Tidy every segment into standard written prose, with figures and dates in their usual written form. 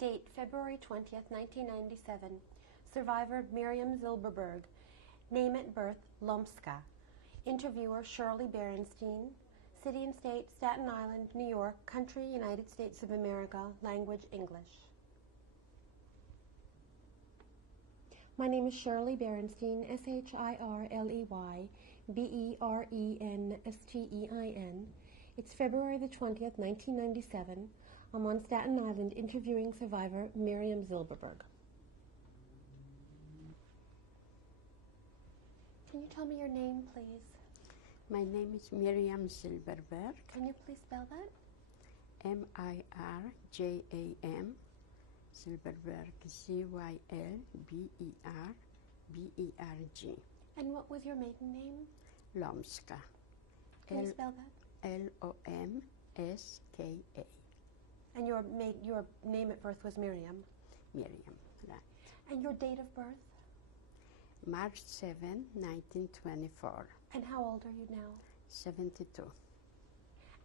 Date, February 20th, 1997. Survivor, Mirjam Zylberberg. Name at birth, Lomska. Interviewer, Shirley Berenstein. City and state, Staten Island, New York. Country, United States of America. Language, English. My name is Shirley Berenstein, Shirley Berenstein. It's February the 20th, 1997. I'm on Staten Island interviewing survivor Mirjam Zylberberg. Can you tell me your name, please? My name is Mirjam Zylberberg. Can you please spell that? Mirjam, Zylberberg, Zylberberg. And what was your maiden name? Lomska. Can you spell that? Lomska. And your name at birth was Mirjam? Mirjam, right. And your date of birth? March 7, 1924. And how old are you now? 72.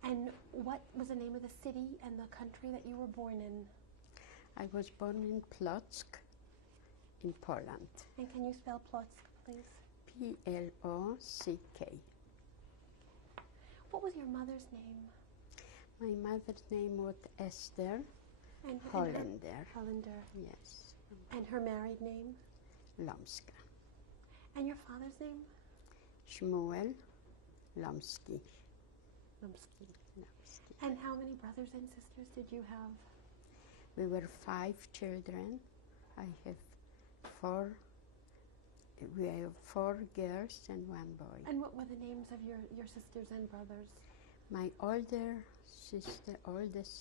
And what was the name of the city and the country that you were born in? I was born in Plock in Poland. And can you spell Plock, please? Plock. What was your mother's name? My mother's name was Esther And Hollander. Hollander. Yes. And her married name? Lomska. And your father's name? Shmuel Lomski. Lomski. And how many brothers and sisters did you have? We were 5 children. We have 4 girls and 1 boy. And what were the names of your sisters and brothers? My oldest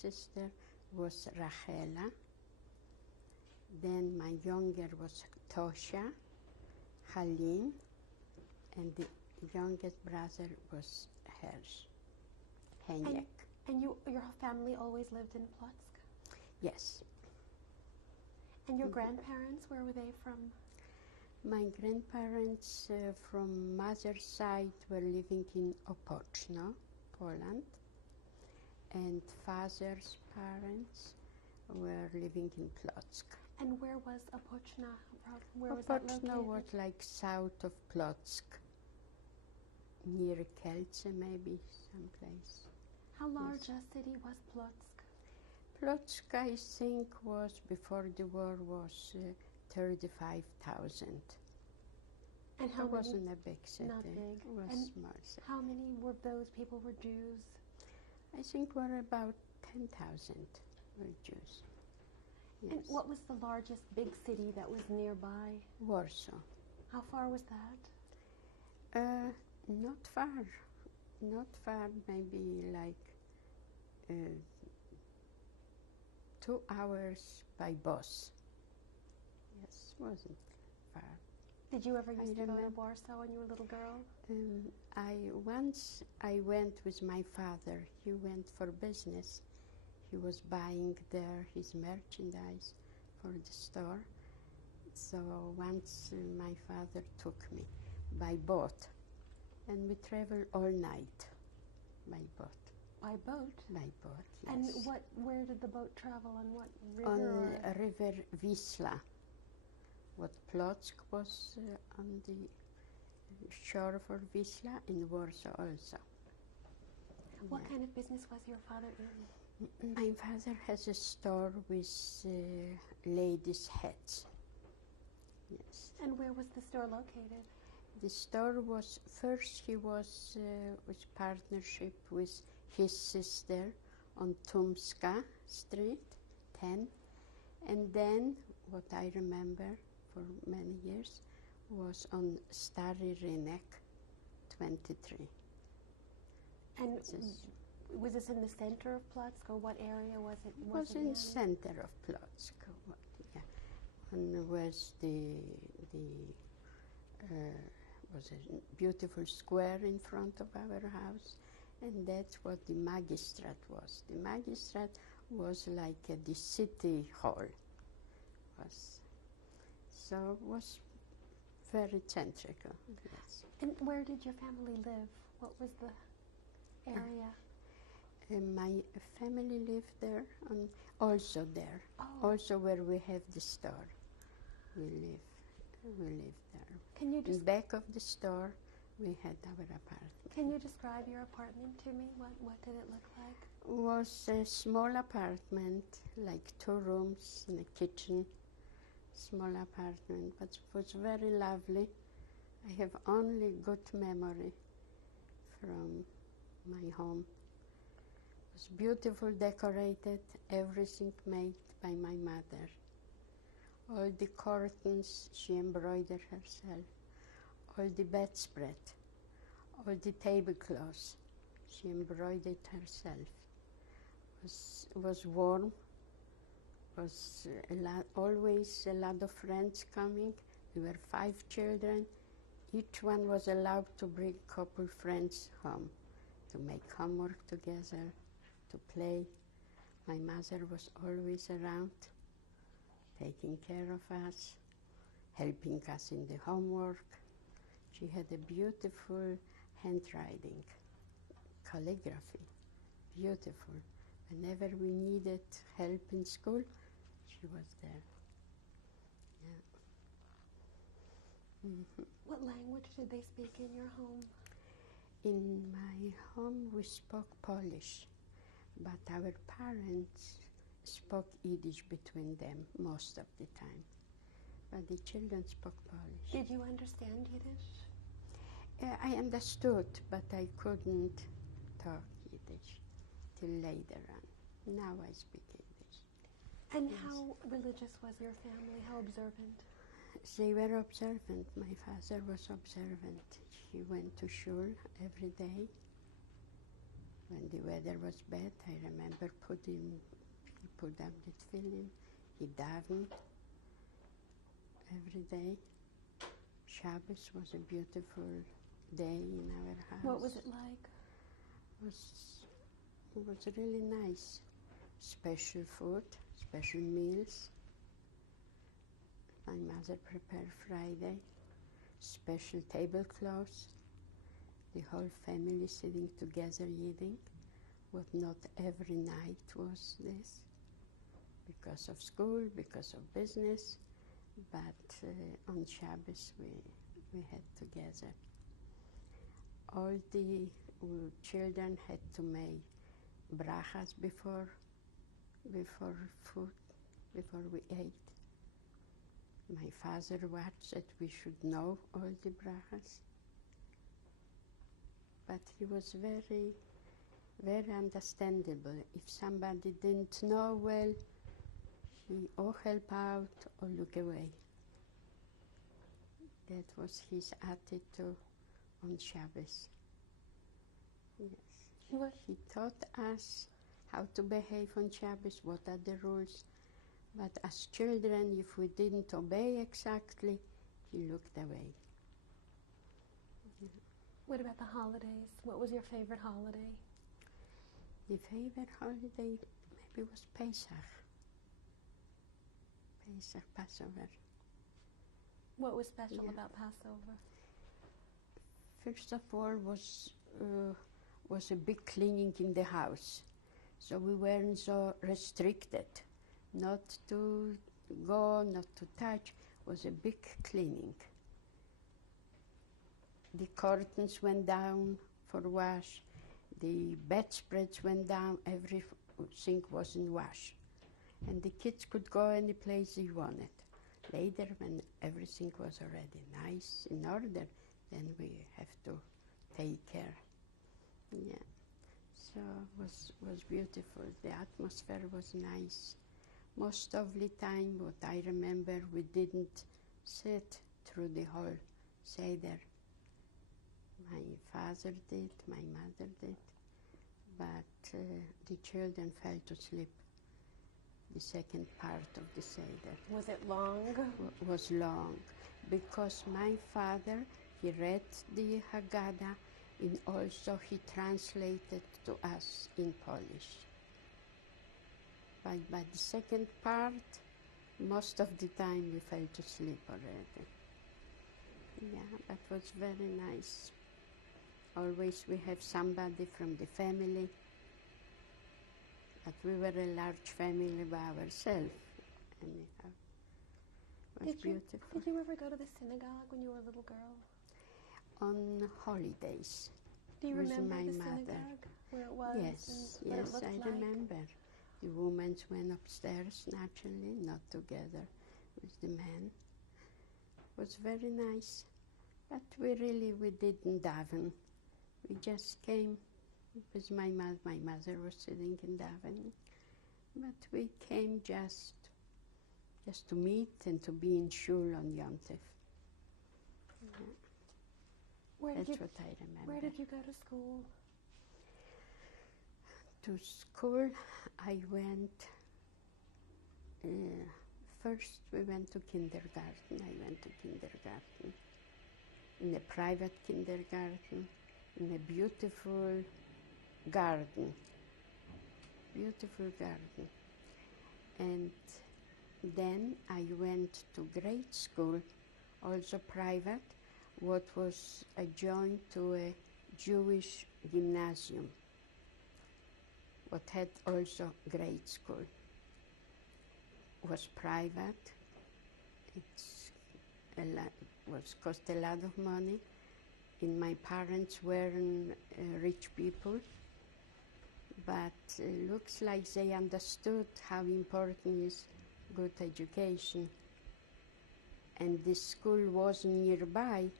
sister was Rachela. Then my younger was Tosha, Halim, and the youngest brother was Hersh, Henyek. And your family always lived in Plock? Yes. And your grandparents, where were they from? My grandparents from mother's side were living in Opoczno, Poland, and father's parents were living in Plock. And where was Opoczno? Where was that located? Opoczno was like south of Plock, near Kielce maybe, someplace. How large a city was Plock? Plock, I think, was, before the war, was 35,000. And how It wasn't a big city. Not big. It was And small city. how many were those people were Jews? I think were about 10,000 were Jews. Yes. And what was the largest big city that was nearby? Warsaw. How far was that? Not far. Not far, maybe like 2 hours by bus. Yes, wasn't far. Did you ever used to go to Warsaw when you were a little girl? Once I went with my father. He went for business. He was buying there his merchandise for the store. So once my father took me by boat, and we traveled all night by boat. By boat? By boat, yes. And where did the boat travel? On what river? On River Wisla. What Plock was on the shore for Wisla, in Warsaw also. What kind of business was your father in? My father has a store with ladies' hats. Yes. And where was the store located? The store was, first he was with partnership with his sister on Tumska Street, 10. And then, what I remember for many years, was on Stary Rynek, 23. And was this in the center of Plock, or what area was it? It was in the center of Plock. Yeah. And was was a beautiful square in front of our house, and that's what the magistrate was. The magistrate was like the city hall. So it was very centrical. Yes. And where did your family live? What was the area? My family lived there, and also there, also where we have the store. We live there. Can you In just back of the store, we had our apartment. Can you describe your apartment to me? What did it look like? It was a small apartment, like 2 rooms and a kitchen. Small apartment, but it was very lovely. I have only good memory from my home. It was beautiful, decorated, everything made by my mother. All the curtains she embroidered herself, all the bedspread, all the tablecloths she embroidered herself. It was warm. Was always a lot of friends coming. We were 5 children. Each one was allowed to bring a couple friends home to make homework together, to play. My mother was always around, taking care of us, helping us in the homework. She had a beautiful handwriting, calligraphy, beautiful. Whenever we needed help in school, she was there. Yeah. What language did they speak in your home? In my home, we spoke Polish, but our parents spoke Yiddish between them most of the time. But the children spoke Polish. Did you understand Yiddish? I understood, but I couldn't talk Yiddish till later on. Now I speak Yiddish. And yes. How religious was your family? How observant? They were observant. My father was observant. He went to shul every day. When the weather was bad, I remember he put down the tefillin, he davened every day. Shabbos was a beautiful day in our house. What was it like? It was really nice. Special food, special meals. My mother prepared Friday, special tablecloths, the whole family sitting together eating. What not every night was this, because of school, because of business, but on Shabbos we had together. All the children had to make brachas before food, before we ate. My father watched that we should know all the brachas. But he was very, very understandable. If somebody didn't know well, he or help out or look away. That was his attitude on Shabbos. Yes. He taught us how to behave on Shabbos, what are the rules. But as children, if we didn't obey exactly, he looked away. What about the holidays? What was your favorite holiday? The favorite holiday maybe was Pesach. Pesach, Passover. What was special about Passover? First of all, was a big cleaning in the house. So we weren't so restricted. Not to go, not to touch, was a big cleaning. The curtains went down for wash, the bedspreads went down, everything was in wash. And the kids could go any place they wanted. Later, when everything was already nice, in order, then we have to take care. Yeah, so it was beautiful. The atmosphere was nice. Most of the time, what I remember, we didn't sit through the whole Seder. My father did, my mother did, but the children fell to sleep. The second part of the Seder. Was it long? Was long, because my father, he read the Haggadah, and also he translated to us in Polish. By the second part, most of the time we fell to sleep already. Yeah, that was very nice. Always we have somebody from the family But we were a large family by ourselves, anyhow. It was beautiful. Did you ever go to the synagogue when you were a little girl? On holidays. Do you with remember my the mother. synagogue, where it was? Yes, and what yes, it looked I like? remember. The women went upstairs naturally, not together with the men. It was very nice, but we didn't daven. We just came with my mother. My mother was sitting in davening, but we came just to meet and to be in shul on Yom Tov. That's what I remember. Where did you go to school? To school, I went, first we went to kindergarten. I went to kindergarten, in a private kindergarten, in a beautiful garden. And then I went to grade school, also private, what was adjoined to a Jewish gymnasium, what had also grade school. It was private. Was cost a lot of money. And my parents weren't rich people, but it looks like they understood how important is good education. And this school was nearby,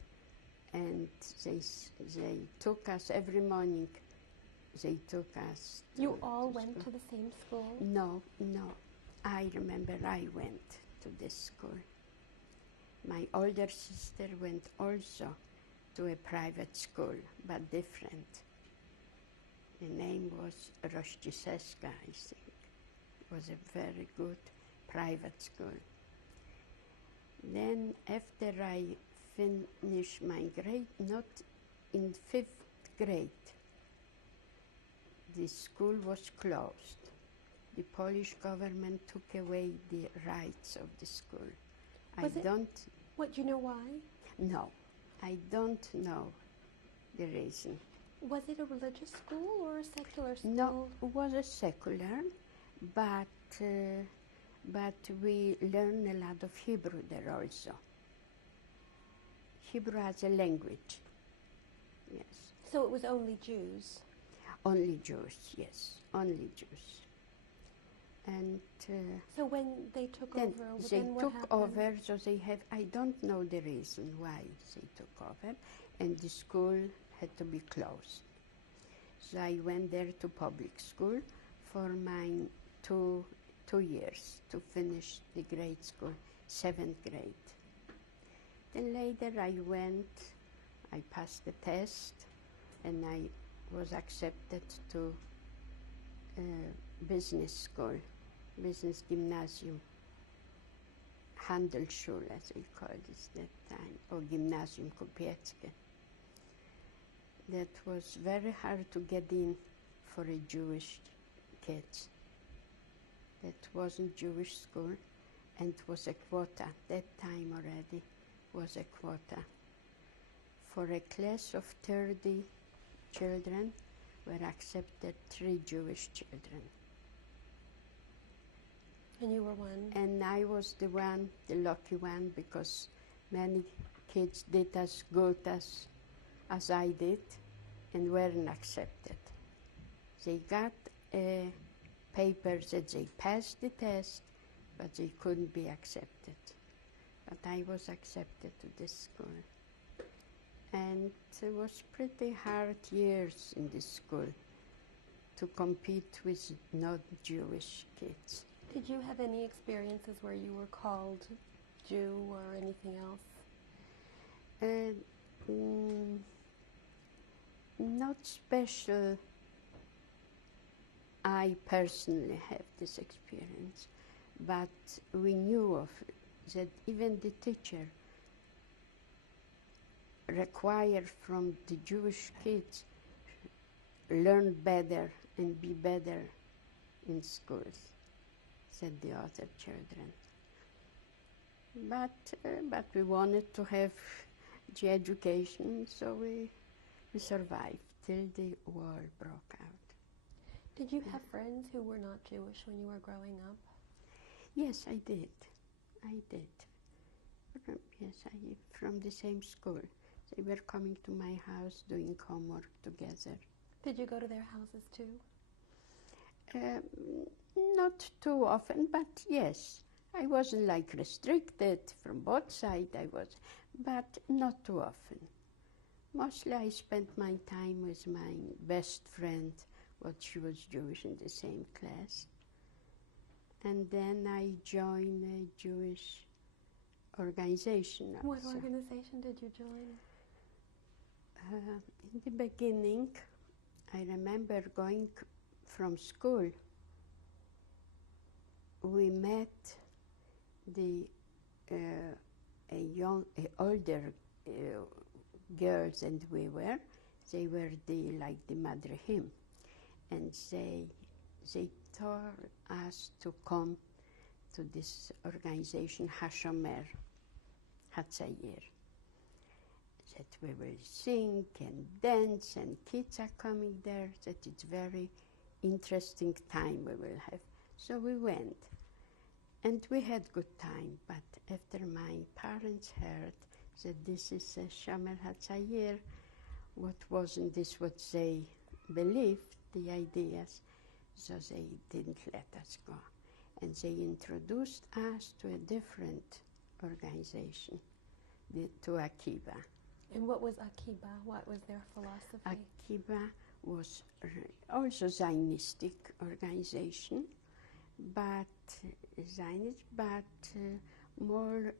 and they took us every morning. They took us. You all went to the same school? No. I remember I went to this school. My older sister went also to a private school, but different. The name was Rosh Giseska, I think. It was a very good private school. Then after I finished my grade, not in 5th grade, the school was closed. The Polish government took away the rights of the school. What, do you know why? No, I don't know the reason. Was it a religious school or a secular school? No, it was a secular, but we learned a lot of Hebrew there also. Hebrew as a language, yes. So it was only Jews? Only Jews, yes, only Jews. And so when they took over, they then what took happened? over, so they have, I don't know the reason why they took over, and the school had to be closed. So I went there to public school for my two years to finish the grade school, 7th grade. Then later I passed the test, and I was accepted to business school, business gymnasium, Handelsschule as we called it that time, or Gymnasium Kupieckie. That was very hard to get in for a Jewish kids. That wasn't Jewish school, and it was a quota. That time already was a quota. For a class of 30 children, were accepted 3 Jewish children. And you were one? And I was the lucky one, because many kids did as good as I did and weren't accepted. They got a paper that they passed the test, but they couldn't be accepted. But I was accepted to this school. And it was pretty hard years in this school to compete with not-Jewish kids. Did you have any experiences where you were called Jew or anything else? Not special. I personally have this experience, but we knew of it, that even the teacher required from the Jewish kids learn better and be better in schools than the other children. But we wanted to have the education, so we survived till the war broke out. Did you have friends who were not Jewish when you were growing up? Yes, I did. I did. Yes, from the same school. They were coming to my house doing homework together. Did you go to their houses too? Not too often, but yes. I wasn't like restricted from both sides, but not too often. Mostly I spent my time with my best friend, what she was Jewish in the same class. And then I joined a Jewish organization also. What organization did you join? In the beginning, I remember going from school. We met older girls, and they were like the madrihim, and they told us to come to this organization Hashomer Hatzayir, that we will sing and dance, and kids are coming there, that it's very interesting time we will have. So we went, and we had good time, but after my parents heard that this is a Shomer Hatzayir, what wasn't this what they believed, the ideas, so they didn't let us go. And they introduced us to a different organization, to Akiba. And what was Akiba? What was their philosophy? Akiba was also Zionistic organization, but Zionist, but more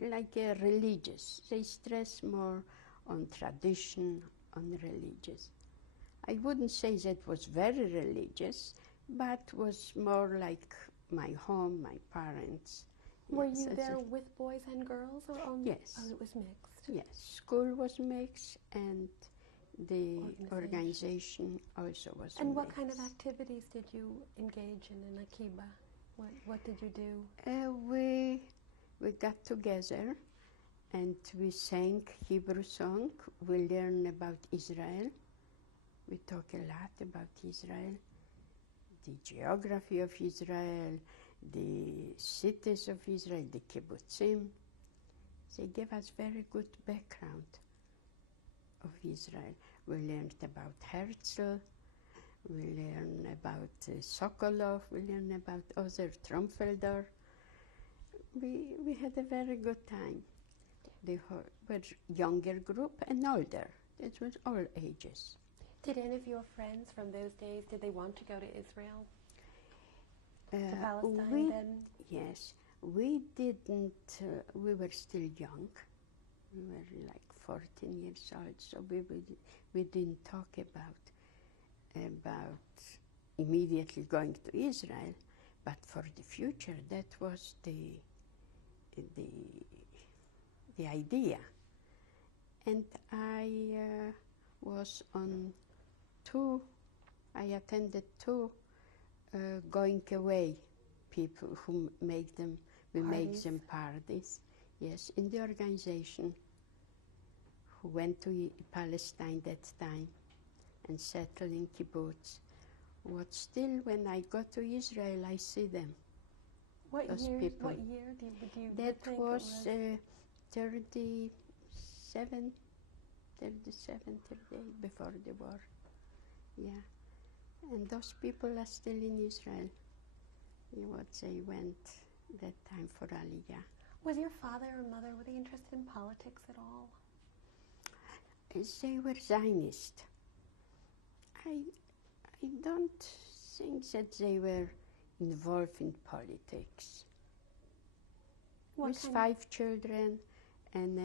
like a religious. They stress more on tradition, on religious. I wouldn't say that was very religious, but was more like my home, my parents. Were you there with boys and girls, or only? Yes. Oh, it was mixed. Yes, school was mixed, and the organization also was And mixed. what kind of activities did you engage in Akiba? What did you do? We got together, and we sang Hebrew song. We learned about Israel. We talk a lot about Israel, the geography of Israel, the cities of Israel, the kibbutzim. They gave us very good background of Israel. We learned about Herzl, we learned about Sokolov, we learned about other Tromfelder. We had a very good time. They were younger group and older. It was all ages. Did any of your friends from those days, did they want to go to Israel? To Palestine then? Yes. We didn't, we were still young. We were like 14 years old, so we didn't talk about immediately going to Israel, but for the future, that was the idea. And I attended two going away people who make them parties, yes, in the organization, who went to Palestine that time and settled in kibbutz. What still, when I go to Israel, I see them. What those year? people. What year do you That think was it was? 37, 38 before the war. Yeah, and those people are still in Israel. They went that time for Aliyah. Was your father or mother, were they interested in politics at all? They were Zionist. I don't think that they were involved in politics. With 5 children and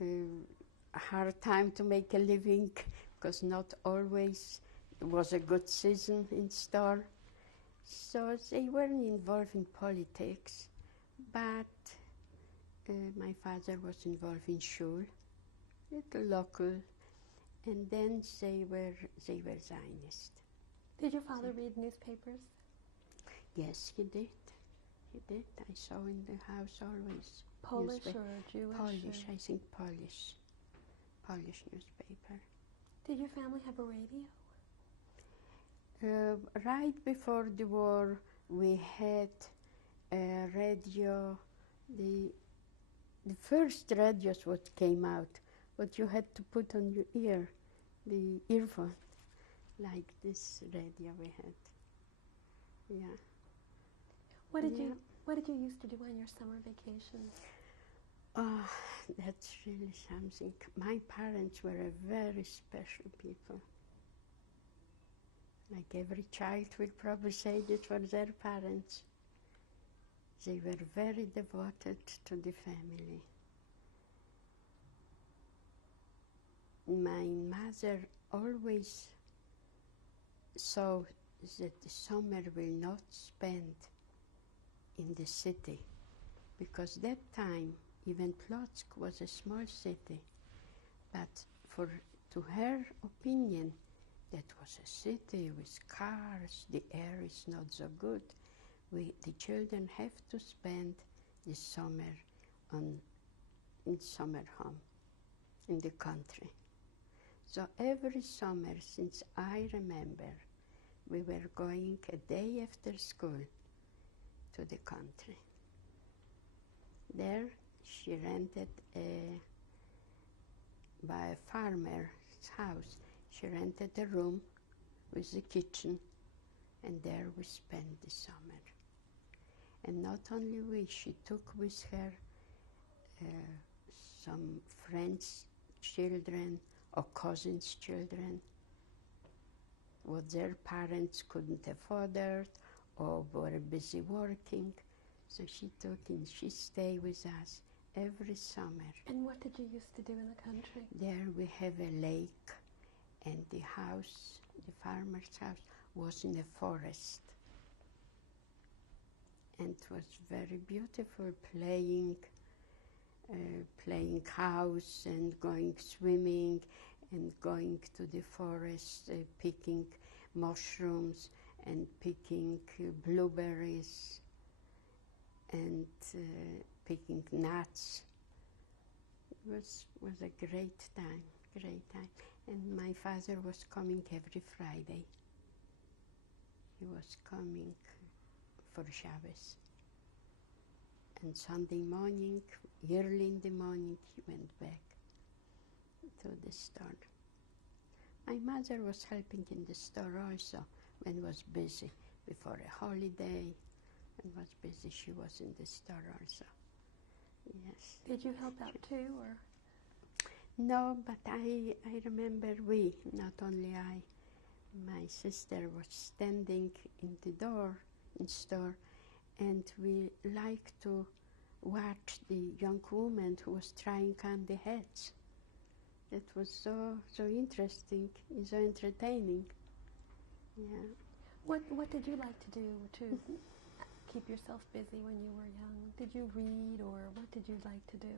a hard time to make a living, because not always was a good season in store. So they weren't involved in politics, but my father was involved in shul, little local, and then they were Zionist. Did your father read newspapers? Yes, he did. He did. I saw in the house always. Polish or Jewish? Polish, I think Polish. Polish newspaper. Did your family have a radio? Right before the war, we had a radio, the first radios what came out, what you had to put on your ear, the earphone, like this radio we had. Yeah. What did you used to do on your summer vacations? Oh, that's really something. My parents were a very special people. Like every child will probably say this for their parents. They were very devoted to the family. My mother always saw that the summer will not spend in the city, because that time even Plotzk was a small city, but to her opinion, that was a city with cars, the air is not so good. The children have to spend the summer in summer home, in the country. So every summer, since I remember, we were going a day after school to the country. There, she rented by a farmer's house. She rented a room with a kitchen, and there we spent the summer. And not only we, she took with her some friends' children or cousins' children, what their parents couldn't afford it or were busy working. So she took and she stayed with us every summer. And what did you used to do in the country? There we have a lake, and the house, the farmer's house, was in a forest. And it was very beautiful, playing house and going swimming and going to the forest, picking mushrooms and picking blueberries and picking nuts. It was a great time. And my father was coming every Friday. He was coming for Shabbos. And Sunday morning, early in the morning, he went back to the store. My mother was helping in the store also when was busy. Before a holiday, when was busy, she was in the store also. Yes. Did you help out too, or? No, but I remember not only I, my sister was standing in the door, in store, and we liked to watch the young woman who was trying on the hats. It was so interesting, so entertaining. Yeah. What did you like to do to keep yourself busy when you were young? Did you read, or what did you like to do?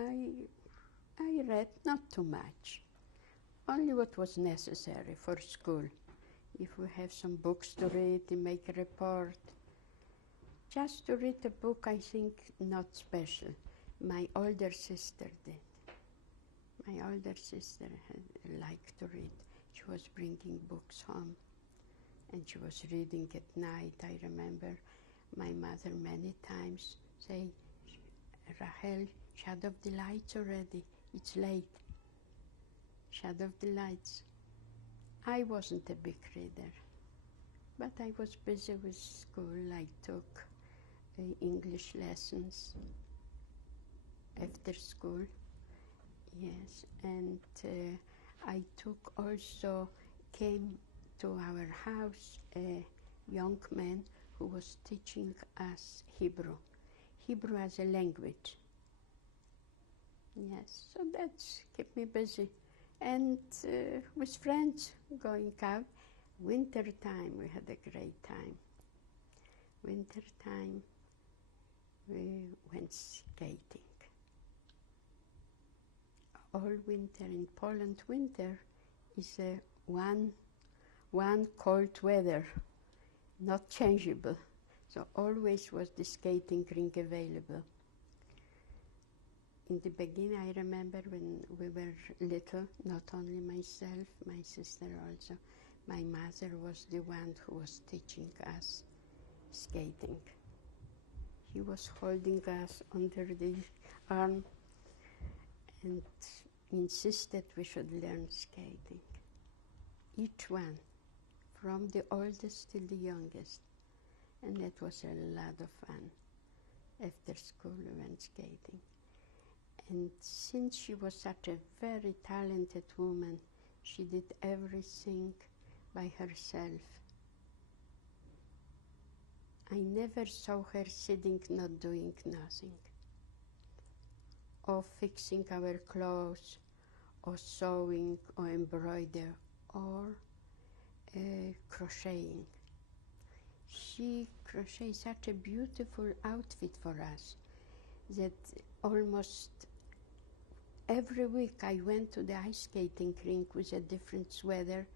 I read not too much, only what was necessary for school. If we have some books to read, to make a report. Just to read a book, I think not special. My older sister did. My older sister liked to read. She was bringing books home, and she was reading at night. I remember my mother many times say, Rachel, shut off the lights already. It's late. Shut off the lights. I wasn't a big reader, but I was busy with school. I took English lessons after school, yes, and I took also, came to our house a young man who was teaching us Hebrew as a language. Yes, so that's kept me busy. And with friends going out. Winter time, we had a great time. Winter time, we went skating. All winter in Poland, winter is one cold weather, not changeable. So always was the skating rink available. in the beginning, I remember when we were little, not only myself, my sister also, my mother was the one who was teaching us skating. He was holding us under the arm and insisted we should learn skating. Each one, from the oldest till the youngest. And that was a lot of fun. After school we went skating. And since she was such a very talented woman, she did everything by herself. I never saw her sitting not doing nothing, or fixing our clothes, or sewing, or embroider, or crocheting. She crocheted such a beautiful outfit for us that almost every week I went to the ice skating rink with a different sweater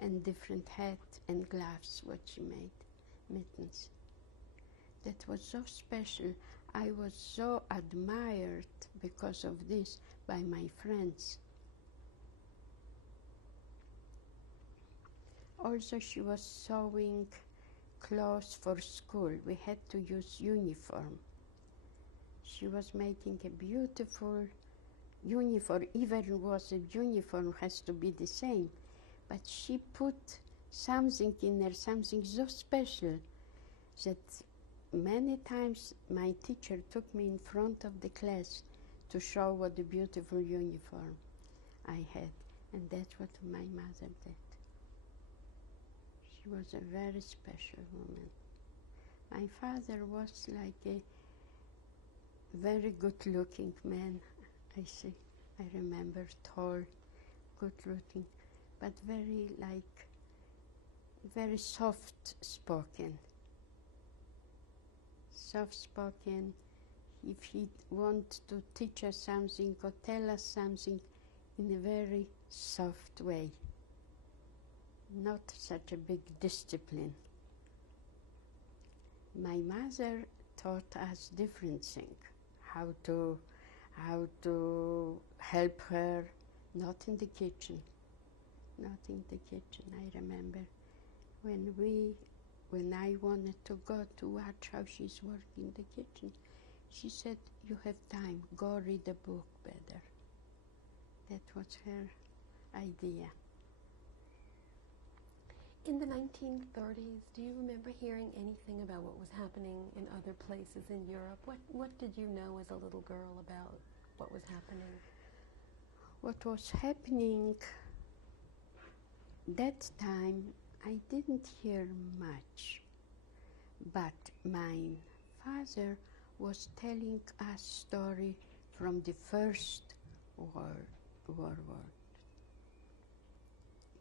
and different hat and gloves, what she made, mittens. That was so special. I was so admired because of this by my friends. Also, she was sewing clothes for school. We had to use uniform. She was making a beautiful uniform, even was a uniform has to be the same, but she put something in there, something so special that many times my teacher took me in front of the class to show what a beautiful uniform I had, and that's what my mother did. She was a very special woman. My father was like a very good-looking man, I see. I remember tall, good-looking, but very soft-spoken. Soft-spoken. If he want to teach us something or tell us something in a very soft way. Not such a big discipline. My mother taught us different things, how to help her, not in the kitchen, not in the kitchen. I remember when I wanted to go to watch how she's working in the kitchen, she said, "You have time, go read a book better." That was her idea. In the 1930s, do you remember hearing anything about what was happening in other places in Europe? What did you know as a little girl about what was happening? What was happening that time, I didn't hear much, but my father was telling us story from the First World War.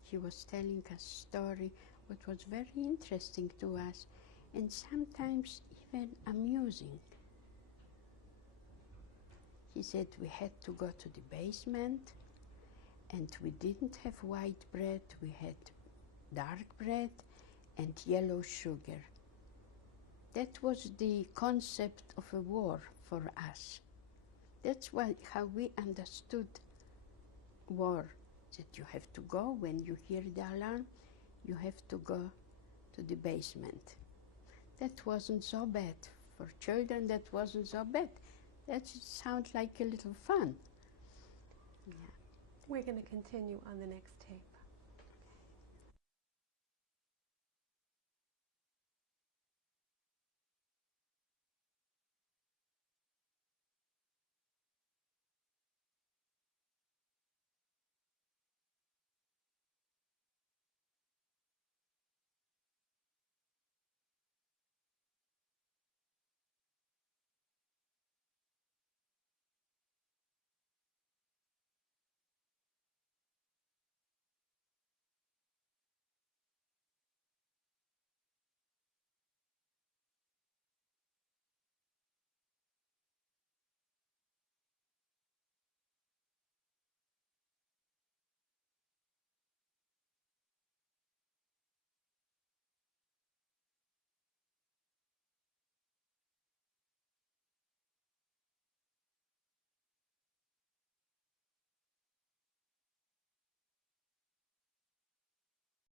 He was telling us story what was very interesting to us and sometimes even amusing. He said we had to go to the basement and we didn't have white bread, we had dark bread and yellow sugar. That was the concept of a war for us. That's how we understood war. That you have to go, when you hear the alarm, you have to go to the basement. That wasn't so bad. For children, that wasn't so bad. That sounds like a little fun. Yeah. We're going to continue on the next tape.